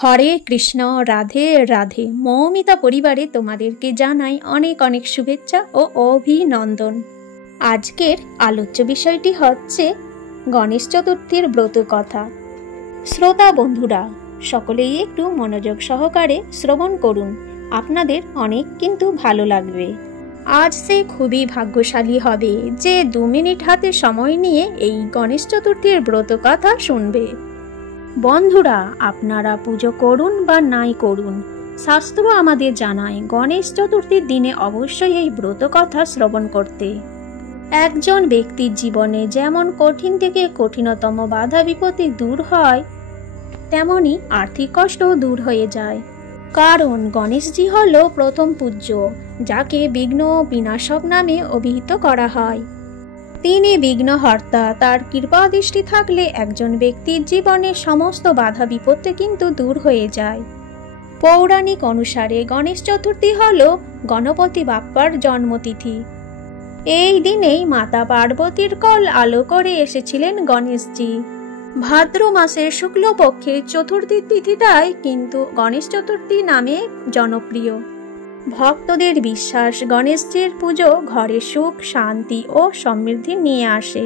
হরে কৃষ্ণ, রাধে রাধে। মৌমিতা পরিবারে তোমাদেরকে জানাই অনেক অনেক শুভেচ্ছা ও অভিনন্দন। আজকের আলোচ্য বিষয়টি হচ্ছে গণেশ চতুর্থীর ব্রত কথা। শ্রোতা বন্ধুরা, সকলেই একটু মনোযোগ সহকারে শ্রবণ করুন, আপনাদের অনেক কিন্তু ভালো লাগবে। আজ সে খুবই ভাগ্যশালী হবে যে 2 মিনিট হাতে সময় নিয়ে এই গণেশ চতুর্থীর ব্রত কথা শুনবে। বন্ধুরা, আপনারা পুজো করুন বা নাই করুন, শাস্ত্র আমাদের জানায় গণেশ চতুর্থীর দিনে অবশ্যই এই ব্রত কথা শ্রবণ করতে। একজন ব্যক্তির জীবনে যেমন কঠিন থেকে কঠিনতম বাধা বিপত্তি দূর হয়, তেমনি আর্থিক কষ্টও দূর হয়ে যায়। কারণ গণেশজি হল প্রথম পূজ্য, যাকে বিঘ্ন বিনাশক নামে অভিহিত করা হয়। তিনি বিঘ্নহর্তা। তার কৃপা দৃষ্টি থাকলে একজন ব্যক্তির জীবনে সমস্ত বাধা বিপত্তি কিন্তু দূর হয়ে যায়। পৌরাণিক অনুসারে গণেশ চতুর্থী হল গণপতি বাপ্পার জন্মতিথি। এই দিনেই মাতা পার্বতীর কোল আলো করে এসেছিলেন গণেশজি। ভাদ্র মাসের শুক্লপক্ষের চতুর্থী তিথিটাই কিন্তু গণেশ চতুর্থী নামে জনপ্রিয়। ভক্তদের বিশ্বাস, গণেশজির পুজো ঘরে সুখ, শান্তি ও সমৃদ্ধি নিয়ে আসে।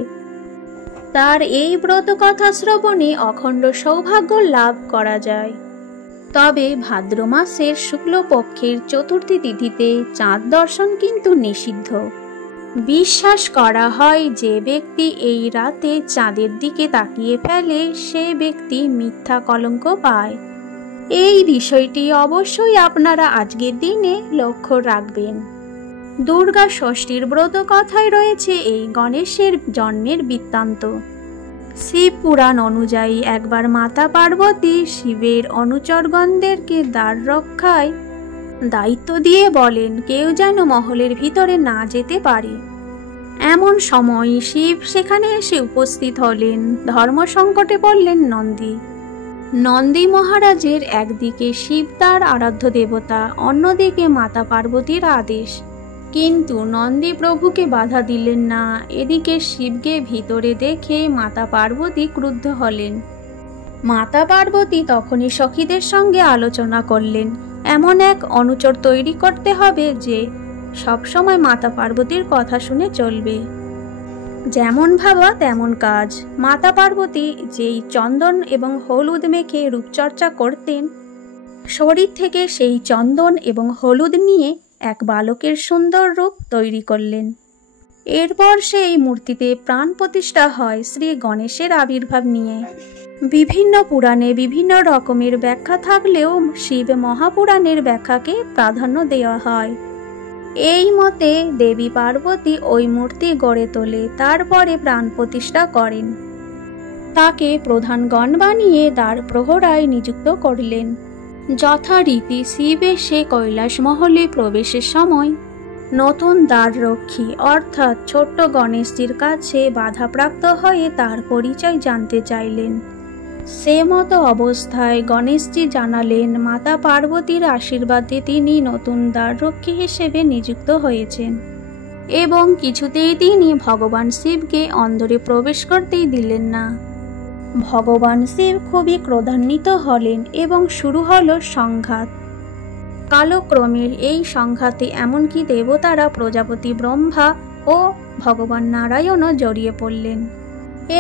তার এই ব্রত কথা শ্রবণে অখণ্ড সৌভাগ্য লাভ করা যায়। তবে ভাদ্র মাসের শুক্লপক্ষের চতুর্থী তিথিতে চাঁদ দর্শন কিন্তু নিষিদ্ধ। বিশ্বাস করা হয় যে ব্যক্তি এই রাতে চাঁদের দিকে তাকিয়ে ফেলে, সে ব্যক্তি মিথ্যা কলঙ্ক পায়। এই বিষয়টি অবশ্যই আপনারা আজকের দিনে লক্ষ্য রাখবেন। দুর্গা ষষ্ঠীর ব্রত কথায় রয়েছে এই গণেশের জন্মের বৃত্তান্ত। শিব পুরাণ অনুযায়ী একবার মাতা পার্বতী শিবের অনুচরগণদেরকে দ্বার রক্ষায় দায়িত্ব দিয়ে বলেন, কেউ যেন মহলের ভিতরে না যেতে পারে। এমন সময় শিব সেখানে এসে উপস্থিত হলেন। ধর্ম সংকটে পড়লেন নন্দী। নন্দী মহারাজের একদিকে শিব তার আরাধ্য দেবতা, অন্যদিকে মাতা পার্বতীর আদেশ। কিন্তু নন্দী প্রভুকে বাধা দিলেন না। এদিকে শিবকে ভিতরে দেখে মাতা পার্বতী ক্রুদ্ধ হলেন। মাতা পার্বতী তখনই সখীদের সঙ্গে আলোচনা করলেন, এমন এক অনুচর তৈরি করতে হবে যে সবসময় মাতা পার্বতীর কথা শুনে চলবে। যেমন ভাবা তেমন কাজ। মাতা পার্বতী যেই চন্দন এবং হলুদ মেখে রূপচর্চা করতেন, শরীর থেকে সেই চন্দন এবং হলুদ নিয়ে এক বালকের সুন্দর রূপ তৈরি করলেন। এরপর সেই মূর্তিতে প্রাণ প্রতিষ্ঠা হয় শ্রী গণেশের আবির্ভাব নিয়ে। বিভিন্ন পুরাণে বিভিন্ন রকমের ব্যাখ্যা থাকলেও শিব মহাপুরাণের ব্যাখ্যাকে প্রাধান্য দেওয়া হয়। এই মতে দেবী পার্বতী ওই মূর্তি গড়ে তোলে, তারপরে প্রাণ প্রতিষ্ঠা করেন। তাকে প্রধান গণ বানিয়ে দ্বার প্রহরায় নিযুক্ত করলেন। যথারীতি শিব এসে কৈলাস মহলে প্রবেশের সময় নতুন দ্বাররক্ষী অর্থাৎ ছোট্ট গণেশজির কাছে বাধাপ্রাপ্ত হয়ে তার পরিচয় জানতে চাইলেন। সে মতো অবস্থায় গণেশজি জানালেন, মাতা পার্বতীর আশীর্বাদে তিনি নতুন দ্বাররক্ষী হিসেবে নিযুক্ত হয়েছেন এবং কিছুতেই তিনি ভগবান শিবকে অন্দরে প্রবেশ করতেই দিলেন না। ভগবান শিব খুবই ক্রোধান্বিত হলেন এবং শুরু হলো সংঘাত। কালক্রমের এই সংঘাতে এমনকি দেবতারা প্রজাপতি ব্রহ্মা ও ভগবান নারায়ণও জড়িয়ে পড়লেন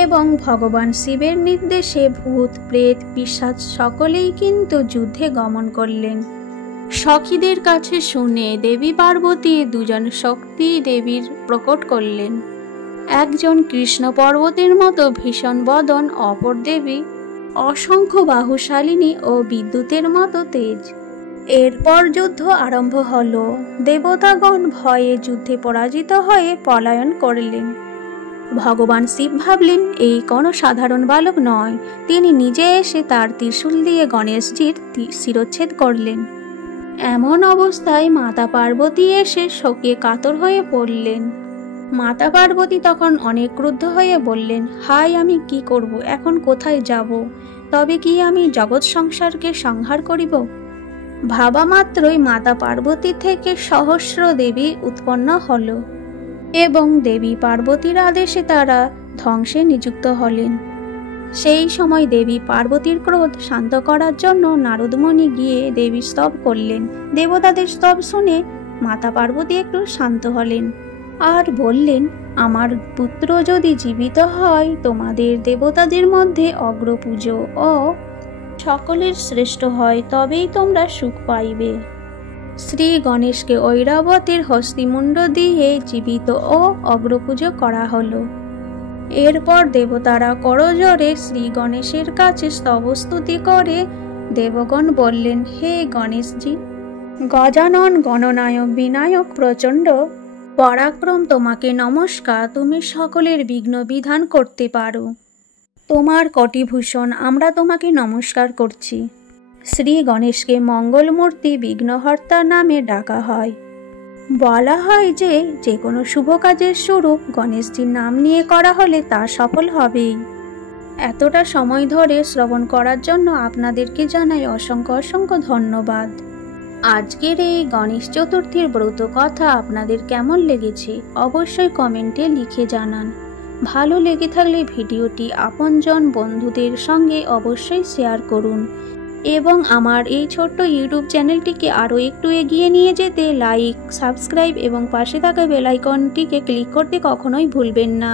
এবং ভগবান শিবের নির্দেশে ভূত, প্রেত, পিশাচ সকলেই কিন্তু যুদ্ধে গমন করলেন। সখীদের কাছে শুনে দেবী পার্বতী দুজন শক্তি দেবীর প্রকট করলেন। একজন কৃষ্ণ পর্বতের মতো ভীষণ বদন, অপর দেবী অসংখ্য বাহুশালিনী ও বিদ্যুতের মতো তেজ। এরপর যুদ্ধ আরম্ভ হল। দেবতাগণ ভয়ে যুদ্ধে পরাজিত হয়ে পলায়ন করলেন। ভগবান শিব ভাবলেন, এই কোনো সাধারণ বালক নয়। তিনি নিজে এসে তার ত্রিশূল দিয়ে গণেশজির শিরচ্ছেদ করলেন। এমন অবস্থায় মাতা পার্বতী এসে শোকে কাতর হয়ে পড়লেন। মাতা পার্বতী তখন অনেক ক্রুদ্ধ হয়ে বললেন, হায়, আমি কি করব? এখন কোথায় যাব? তবে কি আমি জগৎ সংসারকে সংহার করিব? ভাবা মাত্রই মাতা পার্বতী থেকে সহস্র দেবী উৎপন্ন হল এবং দেবী পার্বতীর আদেশে তারা ধ্বংসে নিযুক্ত হলেন। সেই সময় দেবী পার্বতীর ক্রোধ শান্ত করার জন্য নারদমণি গিয়ে দেবীর স্তব করলেন। দেবতাদের স্তব শুনে মাতা পার্বতী একটু শান্ত হলেন আর বললেন, আমার পুত্র যদি জীবিত হয় তোমাদের দেবতাদের মধ্যে অগ্রপূজো ও সকলের শ্রেষ্ঠ হয়, তবেই তোমরা সুখ পাইবে। শ্রী গণেশকে ঐরাবতের হস্তিমুণ্ড দিয়ে জীবিত ও অগ্রপূজো করা হলো। এরপর দেবতারা করজোড়ে শ্রী গণেশের কাছে স্তবস্তুতি করে দেবগণ বললেন, হে গণেশজি, গজানন গণনায়ক বিনায়ক প্রচণ্ড পরাক্রম, তোমাকে নমস্কার। তুমি সকলের বিঘ্ন বিধান করতে পারো। তোমার কটিভূষণ আমরা তোমাকে নমস্কার করছি। শ্রী গণেশকে মঙ্গলমূর্তি বিঘ্নহর্তা নামে ডাকা হয়। বলা হয় যে কোনো শুভ কাজের শুরু গণেশজির নাম নিয়ে করা হলে তা সফল হবেই। এতটা সময় ধরে শ্রবণ করার জন্য আপনাদেরকে জানাই অসংখ্য অসংখ্য ধন্যবাদ। আজকের এই গণেশ চতুর্থীর ব্রত কথা আপনাদের কেমন লেগেছে অবশ্যই কমেন্টে লিখে জানান। ভালো লেগে থাকলে ভিডিওটি আপনজন বন্ধুদের সঙ্গে অবশ্যই শেয়ার করুন এবং আমার এই ছোট্ট ইউটিউব চ্যানেলটিকে আরও একটু এগিয়ে নিয়ে যেতে লাইক, সাবস্ক্রাইব এবং পাশে থাকা বেল আইকনটিকে ক্লিক করতে কখনোই ভুলবেন না।